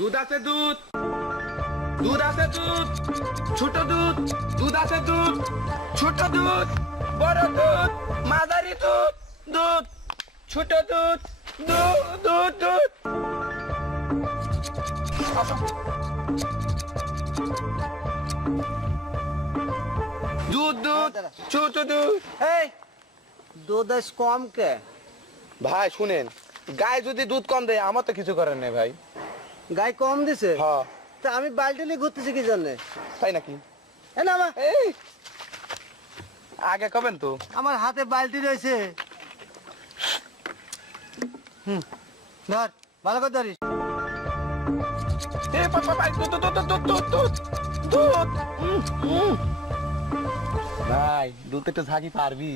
দুধ আছে দুধ, দুধ আছে দুধ, ছোট দুধ, দুধ আছে দুধ, ছোট দুধ, বড় দুধ, মাঝারি দুধ, দুধ, ছোট দুধ, দুধ দুধ দুধ। দুধ দুধ, ছোট দুধ। এই দুধ কম কে? ভাই শুনেন, গায়ে যদি দুধ কম দেয় আমার তো কিছু করার নেই ভাই। গাই কম দিছে? হ্যাঁ। তা আমি বালতি নিয়ে ঘুরতেছি কি জন্য? তাই নাকি? এ না এই আগে কবেন তো। আমার হাতে বালতি রয়েছে। ধর ভালো করে ধরিস। এ ভাই দুধ দুধ দুধ দুধ দুধ দুধ। ভাই দুধ একটু ঝাঁকি পারবি?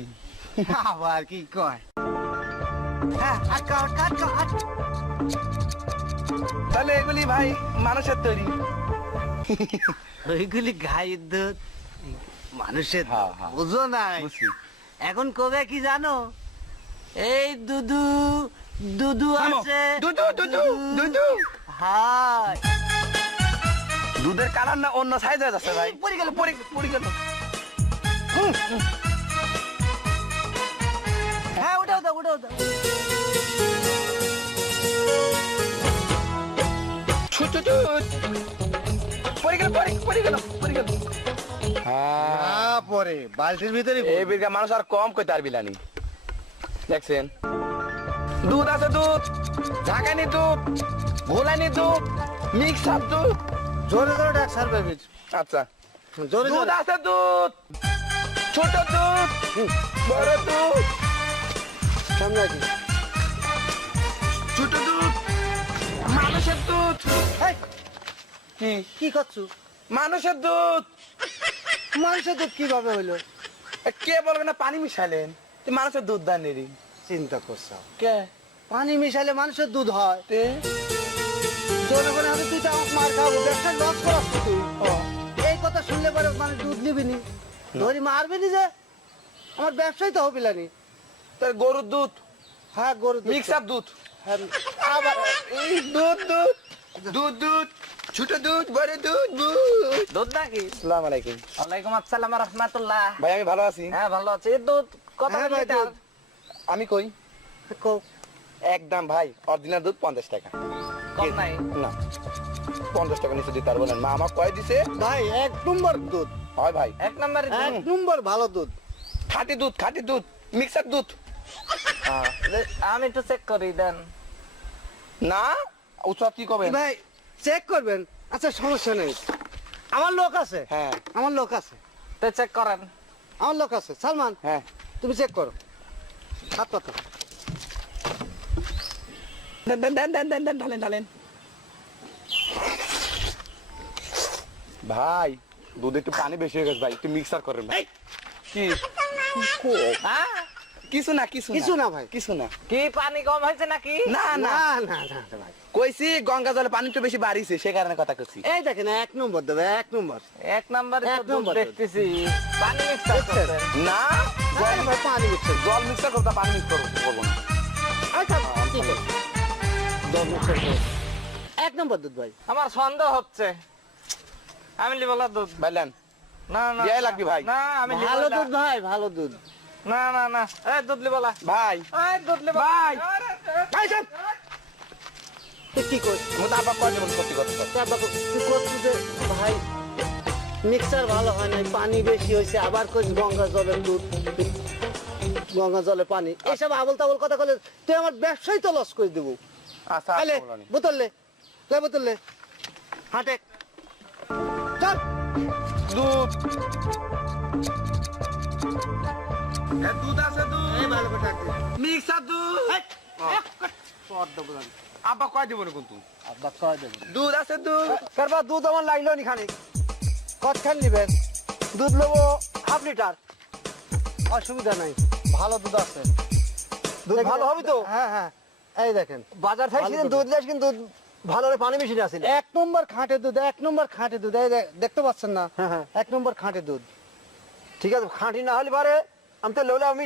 আবার কি কয়? হ্যাঁ আটকা আটকা আটকা আটকা। তাহলে এগুলি ভাই মানুষের তৈরি। ওইগুলি গায়ের দুধ, মানুষের হ্যাঁ, হ্যাঁ। বুঝো নাই? বুঝছি। এখন কবে কি জানো? এই দুধু দুধু থামো। আছে। দুধু, দুধু, দুধু। হাই দুধের কালার না অন্য সাইজ হয়ে যাচ্ছে ভাই। পড়ে গেল পড়ে গেল। হ্যাঁ ওটাও দাও ওটাও দাও। ছোট দুধ পড়ে গেল পড়ে গেল পড়ে গেল। হ্যাঁ পরে বালতির ভিতরে এই বিঘা মানুষ আর কম কই তার বিলানি দেখছেন। দুধ আছে দুধ, ঝাঁকানি দুধ, ঘোলানি দুধ, মিক্স আপ দুধ। জোরে জোরে ডাক সারবে বিচ। আচ্ছা জোরে দুধ জোরে আছে দুধ, ছোট দুধ, বড় দুধ, সামনে কি? ছোট দুধ, মানুষের দুধ। এই কি কি করছো? মানুষের দুধ? মানুষের দুধ কিভাবে হইলো? কে বলবে না পানি মিশালেন? তুই মানুষের দুধ দান রে। চিন্তা করছো? কে পানি মিশালে মানুষের দুধ হয়? তে? জনগণের হাতে তুই তো আমাকে মার খাবো, ব্যবসা লস করাচ্ছ তুই। ও, এই কথা শুনলে পরে মানে দুধ নিবি নি, ধরি মারবি নি যে আমার ব্যবসাই তো হবিলানি। তোর গরুর দুধ, হ্যাঁ গরু মিক্স আপ দুধ। হ্যাঁ, আবার এই দুধ দুধ দুধ দুধ, ছোট দুধ, বড় দুধ, দুধ। দুধ নাকি? আসসালামু আলাইকুম। ওয়ালাইকুম আসসালাম রাহমাতুল্লাহ। ভাই আমি ভালো আছি। হ্যাঁ ভালো আছি। এই দুধ কত হ্যাঁ ভাই, লিটার? দুধ। আমি কই কও। একদম ভাই অরিজিনাল দুধ 50 টাকা। কম নাই? না 50 টাকা নিচে দিতে পারবো না। মা আমার কয় দিছে। ভাই এক নম্বর দুধ, হয় ভাই, এক নম্বরে এক নম্বর ভালো দুধ। খাঁটি দুধ, মিক্সার দুধ। আমি একটু চেক করি দেন। না উৎসব কি কবেন? ভাই চেক করবেন? আচ্ছা সমস্যা নেই, আমার লোক আছে। হ্যাঁ আমার লোক আছে, তো চেক করেন। আমার লোক আছে। সালমান হ্যাঁ তুমি চেক করো, হাত পাতো। দেন দেন দেন দেন দেন দেন, ঢালেন ঢালেন। ভাই দুধ একটু পানি বেশি হয়ে গেছে ভাই, একটু মিক্সার করেন ভাই। কি হ্যাঁ কিছু না কিছু কিছু না ভাই। কিছু না। কি পানি কম হয়েছে নাকি? না না না না না না ভাই, কইছি গঙ্গা জলে পানি একটু বেশি বাড়িছে সে কারণে কথা কইছি। এই দেখেন এক নম্বর দেবে, এক নম্বর। এক নম্বরে এক তো দুধ নম্বর দুধ। দেখতেছি পানি মিক্স দেখছেন? করছেন। না আরে ভাই পানি মিক্সার। জল মিক্সার করতে পানি মিক্স করবো না। আচ্ছা ঠিক আছে, জল মিক্সার করো। এক নম্বর দুধ ভাই। আমার সন্দেহ হচ্ছে। আমি লিবলা দুধ। ভাইলেন না না দেয়াই লাগবে ভাই। না আমি ভালো লিবলা। দুধ ভাই, ভালো দুধ। না না না এই দুধ লিবলা। ভাই এই দুধ লিবলা। ভাই। ভাই যান তুই কি করছিস? মু তো আবার কয় দেবেন সত্যি কথা সব। তুই করছিস যে ভাই মিক্সার ভালো হয় নাই, পানি বেশি হয়েছে, আবার কইস গঙ্গা জলের দুধ, গঙ্গা জলে পানি, এইসব আবল তাবল কথা বলে তুই আমার ব্যবসায় তো লস করে দেবো। আচ্ছা আলে বোতললে তুই বোতললে হাঁটে চল। দুধ দুধ আছে দুধ, ভালো করে ডাক দে। মিক্সার দুধ। পর দেবো আমি। আব্বা কয় দেবো কিন্তু আব্বা কয় দেবো। দুধ আছে দুধ। কারবা দুধ আমার লাগলো নি খানিক, কতখান নিবেন? দুধ নেবো হাফ লিটার। অসুবিধা নাই, ভালো দুধ আছে। দুধ ভালো হবে তো? হ্যাঁ হ্যাঁ, এই দেখেন বাজার থেকে ভালো সেদিন দুধ। দুধ নিয়ে আসি, কিন্তু দুধ ভালো করে পানি মিশিয়ে আসিল। এক নম্বর খাঁটে দুধ, এক নম্বর খাঁটে দুধ, এই দেখতে পাচ্ছেন না? হ্যাঁ, হ্যাঁ। এক নম্বর খাঁটে দুধ। ঠিক আছে, খাঁটি না হলে পারে আমি তো লেবলে আমি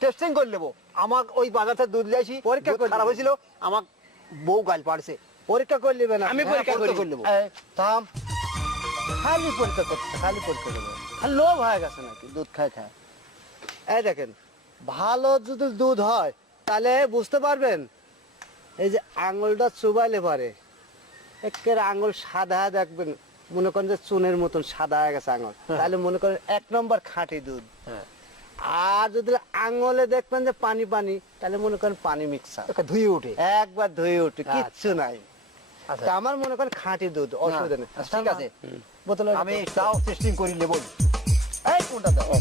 টেস্টিং করে নেবো। আমার ওই বাজার থেকে দুধ নিয়ে আসি, পরীক্ষা দুধ করে খারাপ নেবেন। হয়েছিল, আমার বউ গাল পাড়ছে, পরীক্ষা করে নেবেন আমি পরীক্ষা করি। থাম, খালি পরীক্ষা করতে, খালি পরীক্ষা করবে, খালি লোভ হয়ে গেছে নাকি দুধ খায় খায়। এই দেখেন, ভালো যদি দুধ হয় তাহলে বুঝতে পারবেন, এই যে আঙুলটা চুবাইলে পারে একের আঙুল সাদা দেখবেন, মনে করেন যে চুনের মতন সাদা হয়ে গেছে আঙুল, তাহলে মনে করেন 1 নম্বর খাঁটি দুধ। আর যদি আঙুলে দেখবেন যে পানি পানি, তাহলে মনে করেন পানি মিক্সার, ধুয়ে উঠে। একবার ধুয়ে উঠে কিচ্ছু নাই। আচ্ছা। তা আমার মনে করেন খাঁটি দুধ, অসুবিধা নেই। ঠিক আছে, বোতলে আমি তাও টেস্টিং করি নেব। এই কোনটা দাও,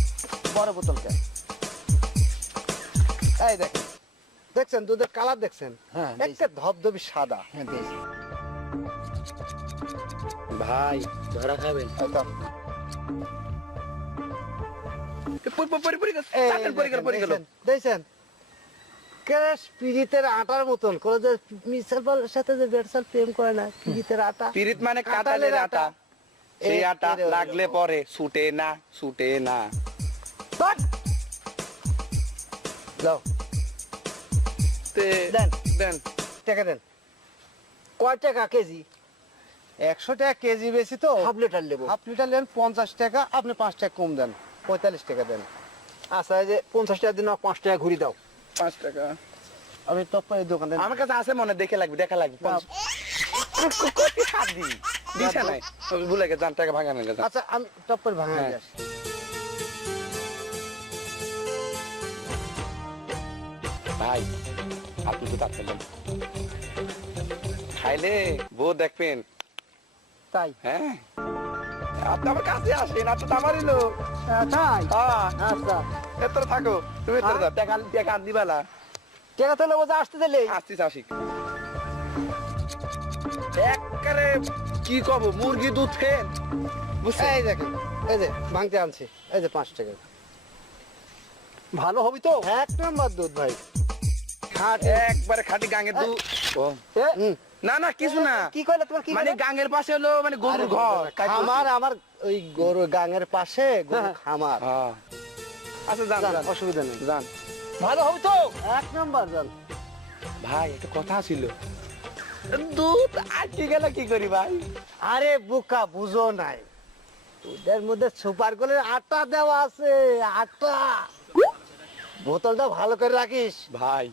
বড় বোতলটা। এই দেখেন, দেখছেন দুধের কালার দেখছেন, হ্যাঁ, একটা ধবধবি সাদা। হ্যাঁ বেশ। ভাই ধরা খাবেন একদম। দেখছেন পিরিতের আটার মতন করে, যে মিসাল সাথে যে বেডসাল প্রেম করে না, পিরিতের আটা, পিরিত মানে কাঁঠালের আটা, সেই আটা লাগলে পরে ছুটে না, ছুটে না। যাও তে দেন। দেন টাকা দেন। কয় টাকা কেজি? 100 টাকা কেজি বেশি তো, হাফ লিটার নেবো। হাফ লিটার নেন 50 টাকা, আপনি 5 টাকা কম দেন, 45 টাকা দেন। আচ্ছা, এই যে 50 টাকা দিন, 5 টাকা ঘুরি দাও। 5 টাকা আমি টপ্পের দোকানে আমার কাছে আছে, মনে দেখে লাগবে, দেখা লাগবে। কত হাত দি দিছা নাই, ভুলে গেছে, জান টাকা ভাঙা না গেছে। আচ্ছা আমি টপ্পের ভাঙা হ্যাঁ। দিয়ে আসি। ভাই আপনি তো তার খেলেন, খাইলে বউ দেখবেন। তাই? হ্যাঁ, আপনি আমার কাছে আসেন, আপনি তো আমারই লোক। তাই? হ্যাঁ, আচ্ছা, এতরে থাকো, তুমি এতরে যাও, টাকা টাকা আন দিবালা। টাকা তো নেবো, আসতে দিলে। আসছিস আসিক। একবারে কি কব, মুরগি দুধ খেন, বুঝছেন? এই দেখেন, এই যে ভাঙতে আনছি, এই যে 5 টাকা। ভালো হবি তো? 1 নম্বর দুধ ভাই, খাঁটি। একবারে খাঁটি গাঙের দুধ। ও, এ, হুম। না না কিছু না, কি কইলে তোমার, কি মানে কইলে? গাঙের পাশে হলো মানে গরুর ঘর, তাই বলছি। খামার, আমার ওই গরু গাঙের পাশে গরু খামার। হ্যাঁ। আচ্ছা যান যান, যান, অসুবিধা নেই, যান। ভালো হবি তো? 1 নম্বর যান। ভাই একটা কথা ছিল, দুধ আটকে গেল কি করি ভাই? আরে বোকা, বুঝো নাই, দুধের মধ্যে সুপার গোলের আটা দেওয়া আছে, আটা। বোতলটা ভালো করে রাখিস। ভাই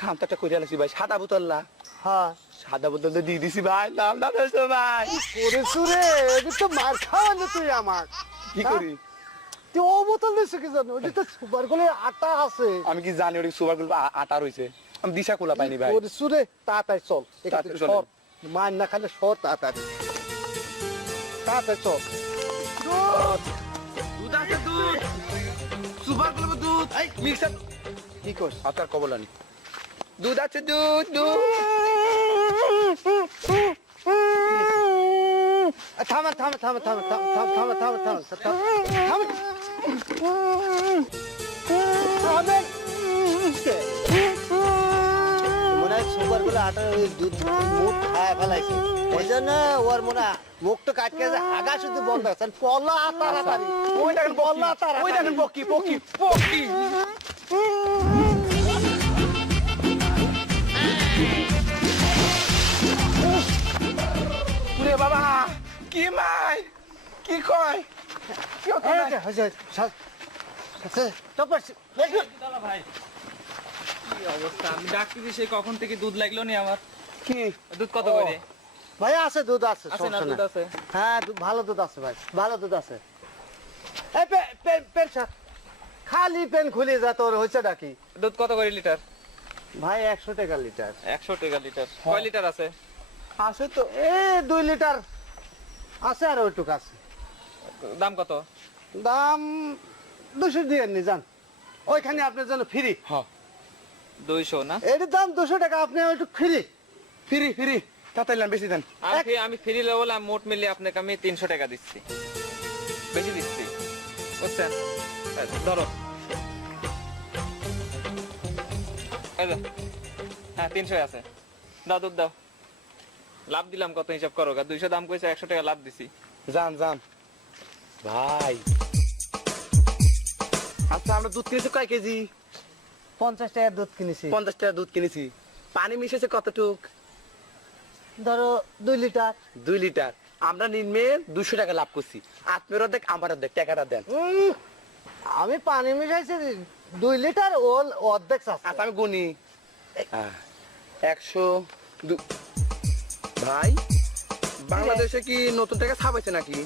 খামটা করে আনছি ভাই, সাদা বোতল না, হ্যাঁ, সাদা বোতল তো দিয়ে দিছি ভাই, নাম না ধরছো ভাই। করে সুরে এদিক তো মার খাওয়ালে তুই আমার। কি করি? তুই ও বোতল দিচ্ছ কি জানো, ওটা তো সুপার গোলের আটা আছে। আমি কি জানি ওটা সুপার গুলো আটা রয়েছে, আমি দিশা খোলা পাইনি ভাই। করে সুরে তাড়াতাড়ি চল, এখান তাড়াতাড়ি থেকে চলেন। সর, মার না খালে সর তাড়াতাড়ি, তাড়াতাড়ি চল। দুধ আছে, দুধ সুপার গুলো দুধ, এই মিক্সার কি করছ? আপনার কবলানি, দুধ আছে, দুধ দুধ। থামে থামে থামে থামে থামে থামে থামে থামে থামে থামে। মনে হয় সুপার গুলো আটা ওই দুধ মুখ খায় ফেলাইছে, ওই জন্য ওর মনে হয় মুখটা কাটকে আগা শুধু বন্ধ আছে, পলা তাড়াতাড়ি, ওই দেখেন বকি, পলা তাড়াতাড়ি, ওই দেখেন বকি বকি বকি। ওরে বাবা, কি মাই, কি কয়, কি এই কয়? যে, হয়েছে, হয়েছে, টপার, ভাই কি অবস্থা, আমি ডাকতেছি সেই কখন থেকে, দুধ লাগলো নি আমার। কি দুধ কত করে? ভাই আছে দুধ আছে, আছে না, সমস্যা দুধ নাই। আছে? হ্যাঁ ভালো দুধ আছে ভাই, ভালো দুধ আছে। এই পেন শার্ট, খালি পেন খুলে যা, তোর হয়েছে নাকি? দুধ কত করে লিটার? ভাই 100 টাকা লিটার। 100 টাকা লিটার। কয় লিটার আছে? আছে তো, 2 লিটার আছে, আর ওইটুক আছে। দাম কত? দাম 200 দিয়ে নি যান, ওইখানে আপনার জন্য ফ্রি। হ্যাঁ 200 না? এর দাম 200 টাকা, আপনি ওইটুক ফ্রি। ফ্রি ফ্রি, তাড়াতাড়ি বেশি দেন। আমি ফ্রি লেভেল, আমি মোট মিলে আপনাকে আমি 300 টাকা দিচ্ছি, বেশি দিচ্ছি, বুঝছেন? ধরো, এই যে, হ্যাঁ 300 আছে, দাও দুধ দাও। লাভ দিলাম কত হিসাব করো, 200 দাম কইছে, 100 টাকা লাভ দিছি। যান যান ভাই। আচ্ছা আমরা দুধ কিনেছি কয় কেজি? 50 টাকা দুধ কিনেছি। 50 টাকা দুধ কিনেছি, পানি মিশেছে কতটুক? ধরো 2 লিটার। 2 লিটার আমরা নিম্নে 200 টাকা লাভ করছি। আপনার অর্ধেক আমার অর্ধেক, টাকাটা দেন। আমি পানি মিশাইছি 2 লিটার, ও অর্ধেক চাচ্ছে। আচ্ছা আমি গুনি 100 ভাই বাংলাদেশে কি নতুন টাকা ছাপাইছে নাকি?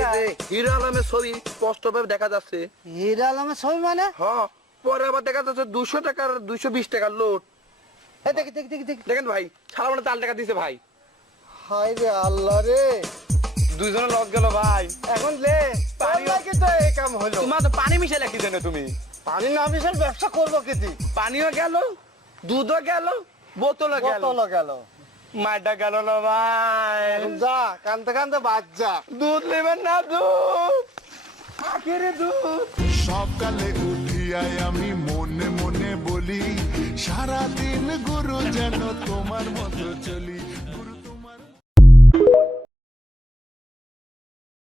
এই যে হিরো আলমের ছবি স্পষ্টভাবে দেখা যাচ্ছে। হীরা আলমের ছবি মানে? হ্যাঁ, পরে আবার দেখা যাচ্ছে 200 টাকার 220 টাকার লোড। এই দেখি দেখি দেখি দেখি। দেখেন ভাই, সারা মানে 4 টাকা দিছে ভাই। হায় রে আল্লাহ রে, দুইজনে লস গেল ভাই। এখন লে পানি কি তো এই কাম হলো? তোমার তো পানি মিশাইলা কি জানো তুমি? পানি না মিশাল ব্যবসা করবো কি তুই? পানিও গেল, দুধও গেল, বোতলও গেল, কত গেল? মাইটা গেল না ভাই। যা কানতে কানতে বাদ যা। দুধ নেবেন না, দুধ আখেরে দুধ। সকালে উঠিয়াই আমি মনে মনে বলি সারাদিন গুরু যেন তোমার মতো চলি।